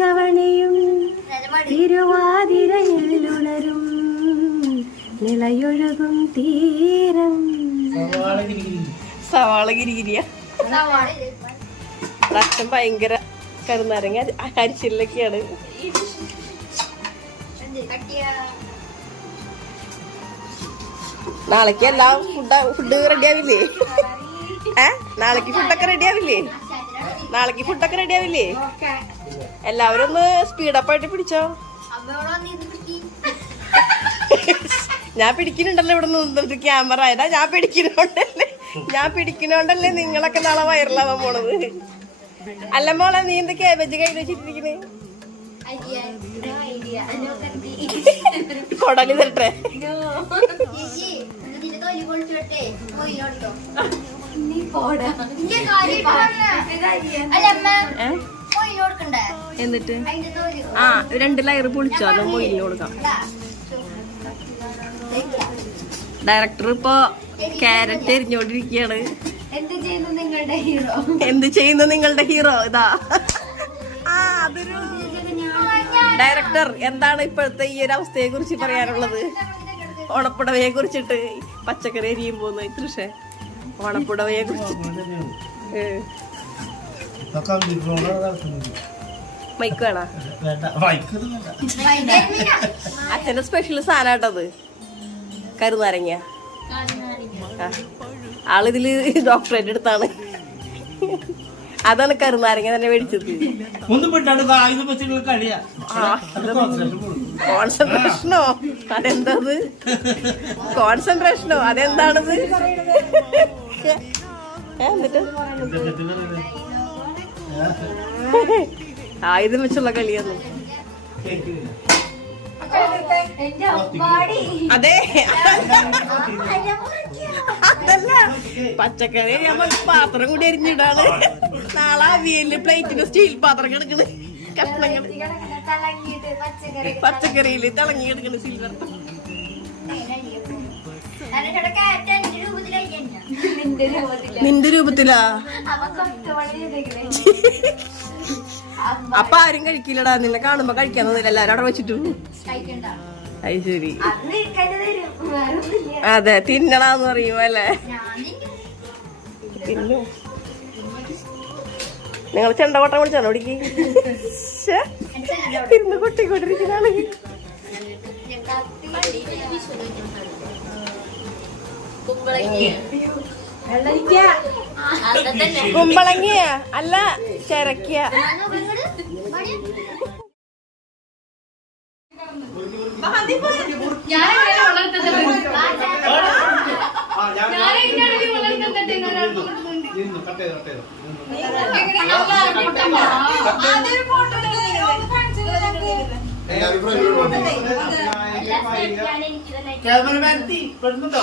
കസവണിയും തിരുവാതിരയിൽ ഉണരും നിളയൊഴുകും തീരം. സവാള. ഗിരിഗിരിയ അച്ഛൻ ഭയങ്കര കരുനാരങ്ങ അരിച്ചില്ലൊക്കെയാണ് നാളേക്ക് എല്ലാം ഫുഡ് ഫുഡ് റെഡി ആവില്ലേ ഏ? നാളേക്ക് ഫുഡൊക്കെ റെഡി ആവില്ലേ നാളേക്ക് ഫുഡൊക്കെ റെഡി ആവില്ലേ എല്ലാവരും ഒന്ന് സ്പീഡപ്പ് ആയിട്ട് പിടിച്ചോ. ഞാൻ പിടിക്കുന്നുണ്ടല്ലോ ഇവിടെ നിന്നിട്ട് ക്യാമറ ഏതാ ഞാൻ പിടിക്കുന്നുണ്ടല്ലേ. ഞാൻ പിടിക്കുന്നോണ്ടല്ലേ നിങ്ങളൊക്കെ നാളെ വൈറലാവാൻ പോണത്. അല്ല മോളെ നീ എന്ത് കേബേജ് കയ്യിൽ വെച്ചിട്ടിരിക്കണേ കൊടലി തരട്ടെ. ഏ? എന്നിട്ട്? ആ രണ്ട് ലയർ പൊളിച്ചോ അത് മൊയിലിന് കൊടുക്കാം ഡയറക്ടർ ഇപ്പൊ ക്യാരറ്റ് എരിഞ്ഞോണ്ടിരിക്കുകയാണ് എന്ത് ചെയ്യുന്നു നിങ്ങളുടെ ഹീറോ? എന്ത് ചെയ്യുന്നു നിങ്ങളുടെ ഹീറോ? ഇതാ. ആ അതൊരു ഡയറക്ടർ എന്താണ് ഇപ്പോഴത്തെ ഈ ഒരു അവസ്ഥയെ കുറിച്ച് പറയാനുള്ളത്? ഓണപ്പുടവയെ കുറിച്ചിട്ട് പച്ചക്കറി എരിയും പോകുന്നു തൃശ്ശേ ഓണപ്പുടവയെ കുറിച്ചിട്ട്. ഏ. അച്ഛന്റെ സ്പെഷ്യൽ സാധനാട്ടത് കരുനാരങ്ങ. ആളിതിൽ ഡോക്ടറേറ്റ് എടുത്താണ്. അതാണ് കരുനാരങ്ങ തന്നെ മേടിച്ചത്. കോൺസെൻട്രേഷനോ അതെന്താ കോൺസെൻട്രേഷനോ അതെന്താണത്? എന്നിട്ട്? ആയുധം വെച്ചുള്ള കളിയാണ് അതെ. അതല്ല പച്ചക്കറി ഞാൻ പാത്രം കൂടി അരിഞ്ഞിടാണ്. നാളെ അവിയലിന് പ്ലേറ്റിന് സ്റ്റീൽ പാത്രം കിടക്കണ് കഷ്ണങ്ങൾ പച്ചക്കറിയിൽ തിളങ്ങി കിടക്കണ് സിൽവർ നിന്റെ രൂപത്തിലാ? അപ്പൊ ആരും കഴിക്കില്ലടാ. നിന്നെ കാണുമ്പോ കഴിക്കാൻ തോന്നില്ല. എല്ലാരും അവിടെ വെച്ചിട്ടു അത് ശരി. അതെ തിന്നണാന്ന് പറയുമ്പോ അല്ലേ? തിന്നു നിങ്ങൾ ചെണ്ടകൊട്ട വിളിച്ചാണോ പിടിക്ക് ശ്ശെ, ഇരുന്ന് കൊട്ടിക്കൊണ്ടിരിക്കുന്ന ആൾ കുമ്പളങ്ങിയ അല്ല ചിരക്കിയ. ക്യാമറമാൻ പെടുന്നുണ്ടോ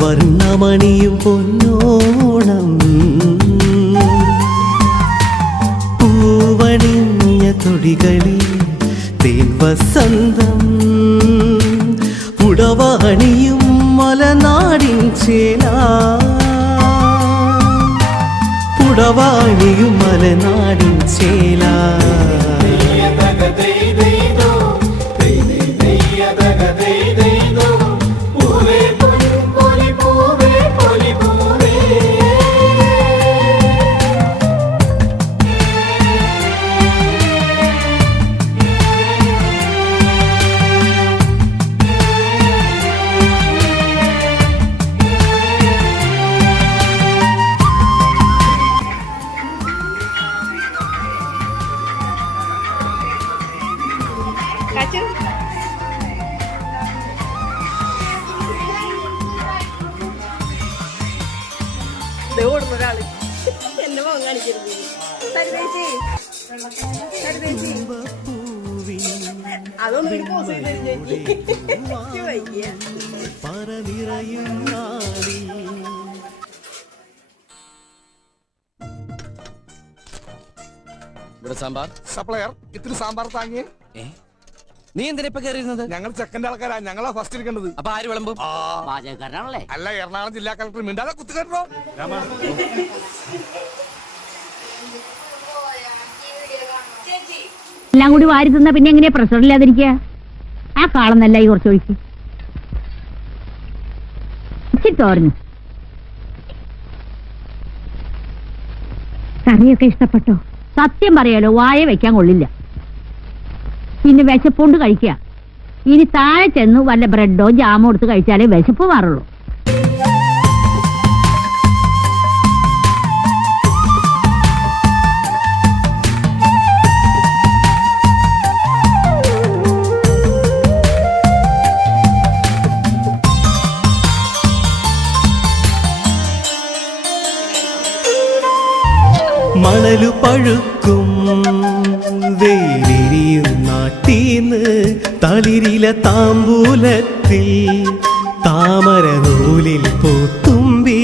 പുതുവർണമണിയും പൊന്നോണം. പൂവണിഞ്ഞ തൊടികളിൽ തേൻ വസന്തം. മലനാടിൻ ചേല. പുടവാണിയും മലനാടിൻ ചേല. അതൊന്നും ഒരു പോസ് ചെയ്ത് എനിക്ക്. വയ്യ. ഇവിടെ സാമ്പാർ? സപ്ലയർ ഇത്തിരി സാമ്പാർ താങ്ങിയേ. നീ എന്തിനാ ഇപ്പൊ കയറിയിരുന്നത് ഞങ്ങൾ ചെക്കന്റെ ആൾക്കാരാ ഞങ്ങളാ ഫസ്റ്റ് ഇരിക്കേണ്ടത്. അപ്പൊ ആര് വിളമ്പും? അല്ല എറണാകുളം ജില്ലാ കളക്ടർ മിണ്ടാതെ കുത്തുകെട്ടോ. എല്ലാം കൂടി വാരി തിന്നാ പിന്നെ എങ്ങനെയാ പ്രഷർ ഇല്ലാതിരിക്കുക? ആ കാളന്നല്ല ഈ കുറച്ച് ഒഴിക്ക് ഇച്ചിരി തോരഞ്ഞു കറിയൊക്കെ ഇഷ്ടപ്പെട്ടോ? സത്യം പറയാലോ വായ വെക്കാൻ കൊള്ളില്ല. പിന്നെ വിശപ്പുണ്ട് കഴിക്കുക. ഇനി താഴെ ചെന്ന് വല്ല ബ്രെഡോ ജാമോ എടുത്ത് കഴിച്ചാലേ വിശപ്പ് മാറുള്ളൂ. മണലു പഴുക്കും. വേലിരിയും നാട്ടീന്ന് തളിരില താമ്പൂലത്തിൽ താമര നൂലിൽ പൂത്തുമ്പി.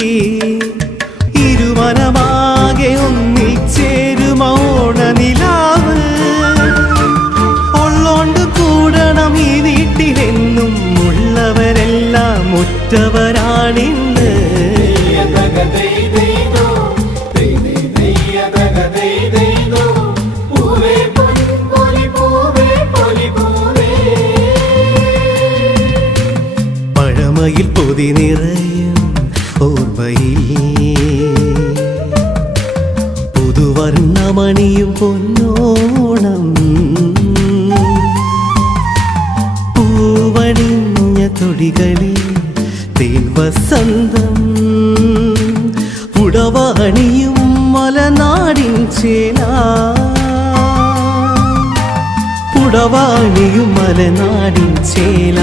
ഇരുമനമാകെ ഒന്നിച്ചേരുമോണ നിലാവ് ഉള്ളോണ്ട് കൂടണം ഈ വീട്ടിലെന്നും ഉള്ളവരെല്ലാം ഒറ്റവരാണിന്ന്. പൊതി നിറയും ഓർമ്മയിൽ. പുതുവർണമണിയും പൊന്നോണം. പൂവണിഞ്ഞ തൊടികളിൽ തേൻ വസന്തം. പുടവണിയും മലനാടിൻ ചേല. പുടവാണിയും മലനാടിൻ ചേല.